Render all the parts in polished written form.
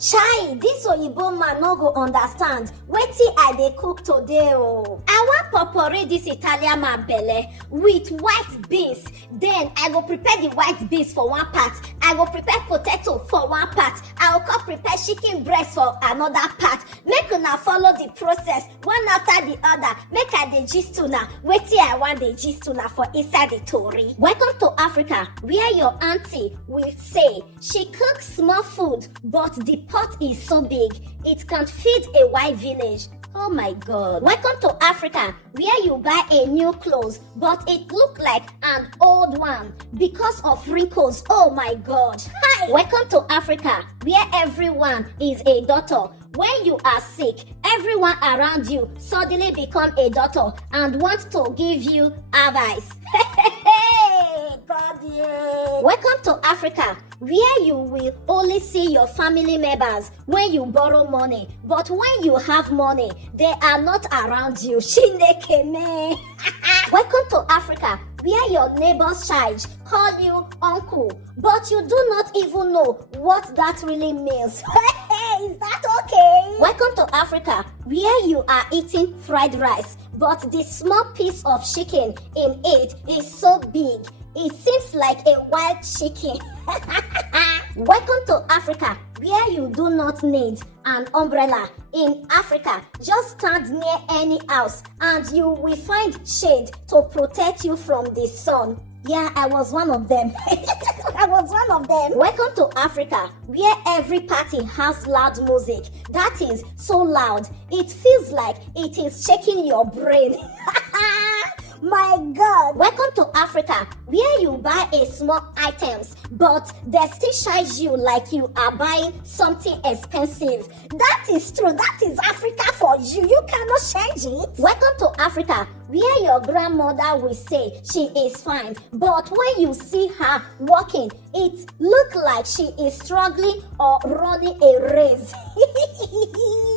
Chai, this oyibo man no go understand wetin I dey cook today o. I wan popori this Italian man belle with white beans. Then I go prepare the white beans for one part. I go prepare potato for one part. I go come prepare chicken breast for another part. Make una follow the process one after the other. Make I dey gist una wetin I wan dey gist una for inside the tori. Welcome to Africa, where your auntie will say she cooks small food, but the pot is so big it can feed a white village. Oh my God. Welcome to Africa, where you buy a new clothes, but it look like an old one because of wrinkles. Oh my God. Hi. Welcome to Africa, where everyone is a doctor. When you are sick, everyone around you suddenly become a doctor and wants to give you advice. Hey, God, yeah. Welcome to Africa, where you will only see your family members when you borrow money, but when you have money, they are not around you. Chineke me. Welcome to Africa, where your neighbor's child call you uncle, but you do not even know what that really means. Hey, is that okay? Welcome to Africa, where you are eating fried rice, but the small piece of chicken in it is so big, it seems like a wild chicken. Welcome to Africa, where you do not need an umbrella. In Africa, just stand near any house and you will find shade to protect you from the sun. Yeah, I was one of them. I was one of them. Welcome to Africa, where every party has loud music. That is so loud, it feels like it is shaking your brain. My God. Welcome to Africa, where you buy a small items, but they still charge you like you are buying something expensive. That is true. That is Africa for you. You cannot change it. Welcome to Africa, where your grandmother will say she is fine, but when you see her walking, it looks like she is struggling or running a race.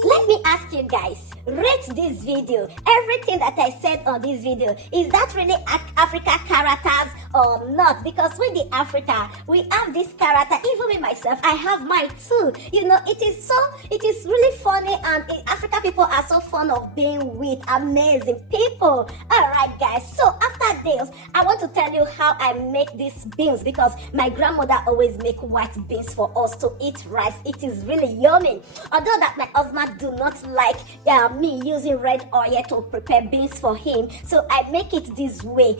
Let me ask you guys, rate this video. Everything that I said on this video, is that really Africa characters or not? Because with the Africa, we have this character. Even me myself, I have mine too. You know, it is really funny, and African people are so fun of being with amazing people. Alright guys, so after this, I want to tell you how I make these beans, because my grandmother always make white beans for us to eat rice. It is really yummy. Although that my husband do not like me using red oil to prepare beans for him, so I make it this way.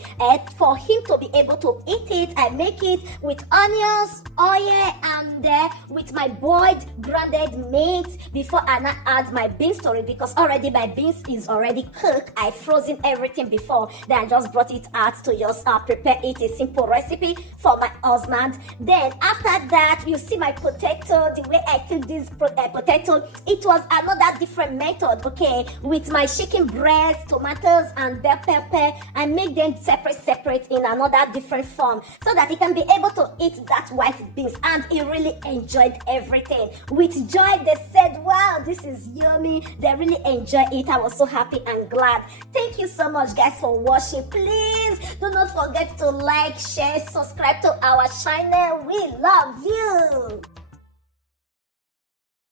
For him to be able to eat it, I make it with onions, oil, and with my boiled grounded meat before I now add my beans to it, because already my beans is already cooked. I frozen everything before, then I just brought it out to just prepare it. A simple recipe for my husband. Then after that, you see my potato, the way I cook this potato, it was another different method, okay, with my chicken breast, tomatoes, and bell pepper. I make them separate in another different form, so that he can be able to eat that white beans, and he really enjoyed everything. With joy, they said, wow, this is yummy. They really enjoyed it. I was so happy and glad. Thank you so much guys for watching. Please do not forget to like, share, subscribe to our channel. We love you.